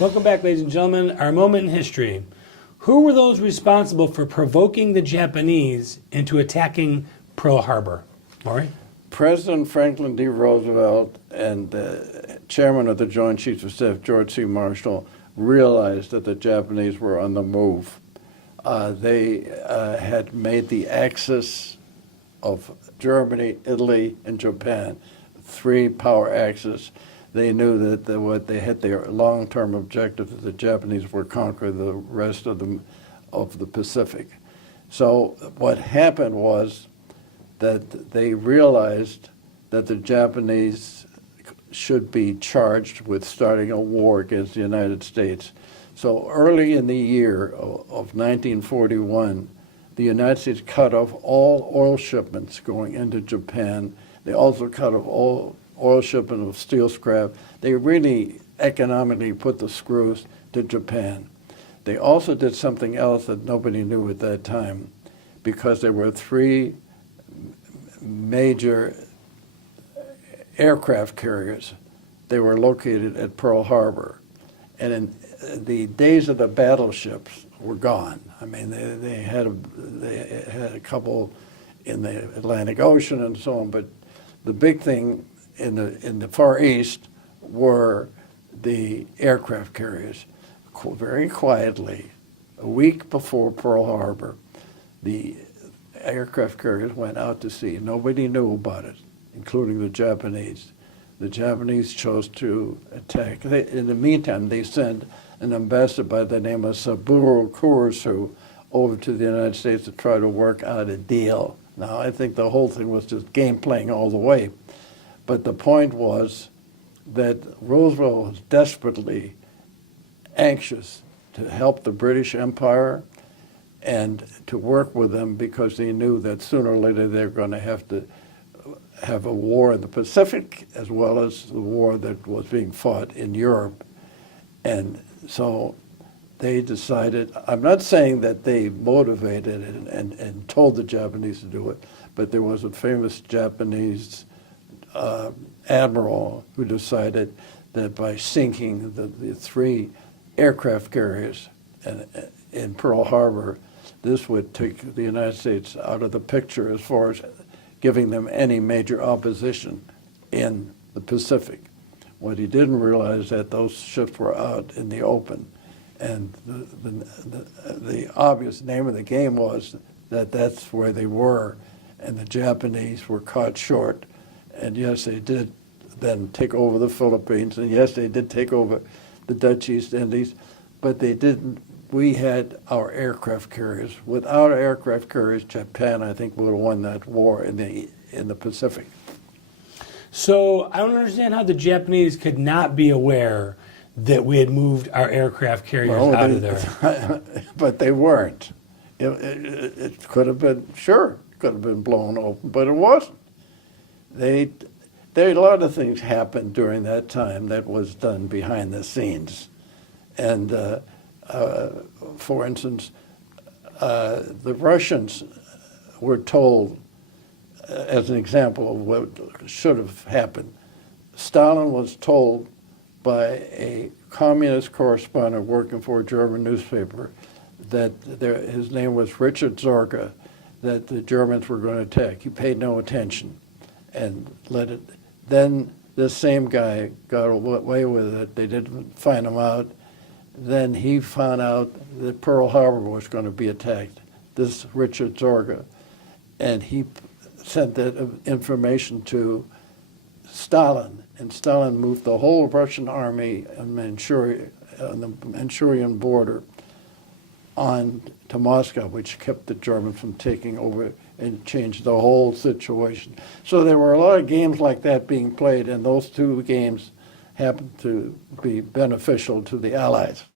Welcome back, ladies and gentlemen. Our moment in history. Who were those responsible for provoking the Japanese into attacking Pearl Harbor? Maury? President Franklin D. Roosevelt and the chairman of the Joint Chiefs of Staff, George C. Marshall, realized that the Japanese were on the move. They had made the axis of Germany, Italy, and Japan, three power axes. They knew that what they had their long-term objective that the Japanese would conquer the rest of the Pacific. So what happened was that they realized that the Japanese should be charged with starting a war against the United States. So early in the year of 1941, the United States cut off all oil shipments going into Japan. They also cut off all oil shipment of steel scrap. They really economically put the screws to Japan. They also did something else that nobody knew at that time, because there were three major aircraft carriers. They were located at Pearl Harbor. And in the days of the battleships were gone. I mean, they had a couple in the Atlantic Ocean and so on, but the big thing in the Far East were the aircraft carriers. Very quietly, a week before Pearl Harbor, the aircraft carriers went out to sea. Nobody knew about it, including the Japanese. The Japanese chose to attack. In the meantime, they sent an ambassador by the name of Saburo Kurosu over to the United States to try to work out a deal. Now, I think the whole thing was just game playing all the way. But the point was that Roosevelt was desperately anxious to help the British Empire and to work with them, because he knew that sooner or later they were going to have a war in the Pacific as well as the war that was being fought in Europe. And so they decided, I'm not saying that they motivated and told the Japanese to do it, but there was a famous Japanese admiral who decided that by sinking the three aircraft carriers in Pearl Harbor, this would take the United States out of the picture as far as giving them any major opposition in the Pacific. What he didn't realize that those ships were out in the open, and the obvious name of the game was that that's where they were, and the Japanese were caught short. And yes, they did then take over the Philippines, and yes, they did take over the Dutch East Indies, but they didn't. We had our aircraft carriers. Without our aircraft carriers, Japan, I think, would have won that war in the Pacific. So I don't understand how the Japanese could not be aware that we had moved our aircraft carriers out of there. But they weren't. It could have been, sure, it could have been blown open, but it wasn't. There a lot of things happened during that time that was done behind the scenes. And for instance, the Russians were told, as an example of what should have happened, Stalin was told by a communist correspondent working for a German newspaper that his name was Richard Zorga, that the Germans were going to attack. He paid no attention and let it. Then this same guy got away with it. They didn't find him out. Then he found out that Pearl Harbor was going to be attacked, this Richard Zorga, and he sent that information to Stalin, and Stalin moved the whole Russian army on the Manchurian border on to Moscow, which kept the Germans from taking over and changed the whole situation. So there were a lot of games like that being played, and those two games happened to be beneficial to the Allies.